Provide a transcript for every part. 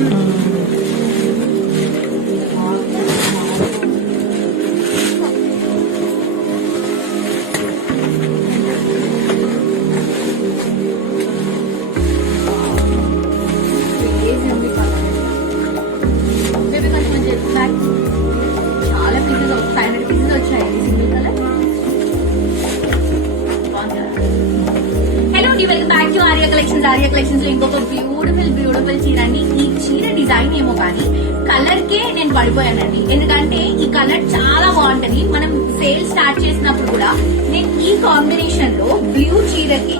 చాలా pieces 500 pieces వచ్చాయండి single colour. Hello అండి, welcome back to Arya collections. Arya collections లో ఇంకొక బ్యూటిఫుల్ చీర అండి. ఈ చీర డిజైన్ ఏమో కానీ కలర్ కే నేను పడిపోయానండి. ఎందుకంటే ఈ కలర్ చాలా బాగుంటది. మనం సేల్ స్టార్ట్ చేసినప్పుడు కూడా నేను ఈ కాంబినేషన్ లో బ్లూ చీరకి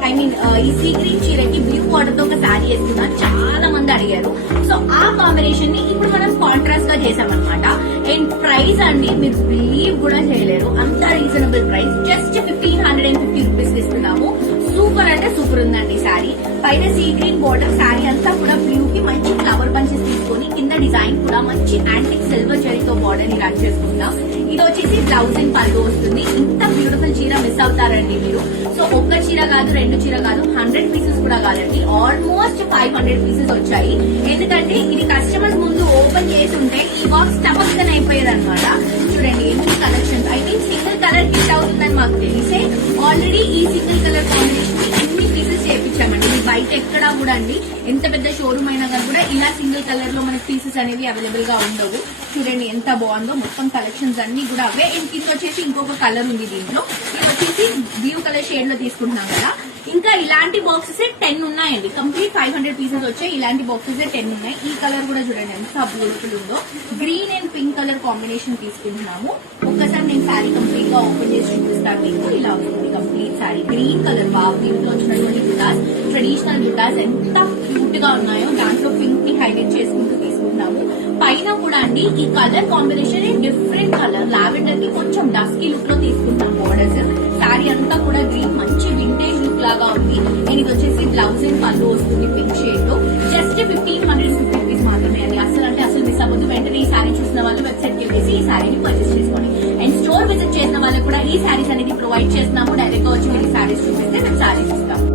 ఈ సీ గ్రీన్ చీరకి బ్లూ బార్డర్ తో ఒక శారీ వేసుకున్నా చాలా మంది అడిగారు. సో ఆ కాంబినేషన్ ని ఇప్పుడు మనం కాంట్రాస్ట్ గా చేసామన్నమాట. అండ్ ప్రైస్ అండి మీరు బిలీవ్ కూడా చేయలేరు, అంత రీజనబుల్ ప్రైస్. జస్ట్ 1550 రూపీస్ ఇస్తున్నాము. సూపర్ అంటే సూపర్ ఉందండి శారీ. పైన సీ గ్రీన్ బోర్డర్, శారీ అంతా కూడా బ్లూ కి మంచి ఫ్లవర్ బంచెస్ తీసుకొని కింద డిజైన్ కూడా మంచి యాంటిక్ సిల్వర్ జరీతో బోర్డర్ ని రన్ చేసుకుంటాం. ఇది వచ్చేసి బ్లౌజ్ ఇన్ పళ్ళు వస్తుంది. ఇంత బ్యూటిఫుల్ చీర మిస్ అవుతారండి మీరు. సో ఒక్క చీర కాదు, 2 చీర కాదు, 100 పీసెస్ కూడా కాదండి, ఆల్మోస్ట్ 500 పీసెస్ వచ్చాయి. ఎందుకంటే ఇది కస్టమర్స్ ముందు ఓపెన్ చేసి ఉంటే ఈ బాక్స్ టపక్కన అయిపోయేది అనమాట. చూడండి ఎన్ని కలెక్షన్స్. సింగిల్ కలర్ హిట్ అవుతుందని మాకు తెలిసే ఆల్రెడీ ఈ సింగిల్ కలర్ కాంబినేషన్ ని ఎన్ని పీసెస్ చేయించామండి. ఇది బయట ఎక్కడా కూడా అండి, ఎంత పెద్ద షోరూమ్ అయినా కానీ కూడా ఇలా సింగిల్ కలర్ లో మనకి పీసెస్ అనేవి అవైలబుల్ గా ఉండవు. చూడండి ఎంత బాగుందో, మొత్తం కలెక్షన్స్ అన్ని కూడా అవే. కింద వచ్చేసి ఇంకొక కలర్ ఉంది దీంట్లో. ఇది వచ్చేసి బ్లూ కలర్ షేడ్ లో తీసుకుంటున్నాం కదా. ఇంకా ఇలాంటి బాక్సెస్ 10 ఉన్నాయండి. కంప్లీట్ 500 పీసెస్ వచ్చాయి. ఇలాంటి బాక్సెస్ 10 ఉన్నాయి. ఈ కలర్ కూడా చూడండి ఎంత బ్యూటిఫుల్ ఉందో. Green and pink colour combination తీసుకుంటున్నాము. ఒక్కసారి నేను శారీ కంప్లీట్ గా ఓపెన్ చేసి చూపిస్తాను మీకు. ఇలా ఉంటుంది కంప్లీట్ శారీ. గ్రీన్ కలర్ బాగా దీంట్లో వచ్చినటువంటి బుటాస్, ట్రెడిషనల్ బుటాస్ ఎంత క్యూట్ గా ఉన్నాయో దాంట్లో పింక్ ని హైలైట్ చేసుకుంటూ తీసుకుంటున్నాము. పైన కూడా అండి ఈ colour combination different colour lavender కి కొంచెం డస్కీ లుక్ లో తీసుకుంటాం బోర్డర్స్. శారీ అంతా కూడా గ్రీన్ మంచి వింటేజ్ లుక్ లాగా ఉంది. నేను ఇది వచ్చేసి బ్లౌజ్ అండ్ పళ్ళు వస్తుంది పింక్ షేడ్ లో. జస్ట్ 1550 రూపీస్ మాత్రమే అండి. అసలు మిస్ అవ్వద్దు. వెంటనే ఈ శారీ చూసిన వాళ్ళు వెబ్సైట్ కి వెళ్ళేసి ఈ శారీని పర్చేస్ చేసుకోండి. అండ్ స్టోర్ విజిట్ చేసిన వాళ్ళకి కూడా ఈ శారీస్ అనేది ప్రొవైడ్ చేస్తున్నాము. డైరెక్ట్ గా వచ్చి మీరు శారీస్ చూపిస్తే మేము శారీస్ ఇస్తాము.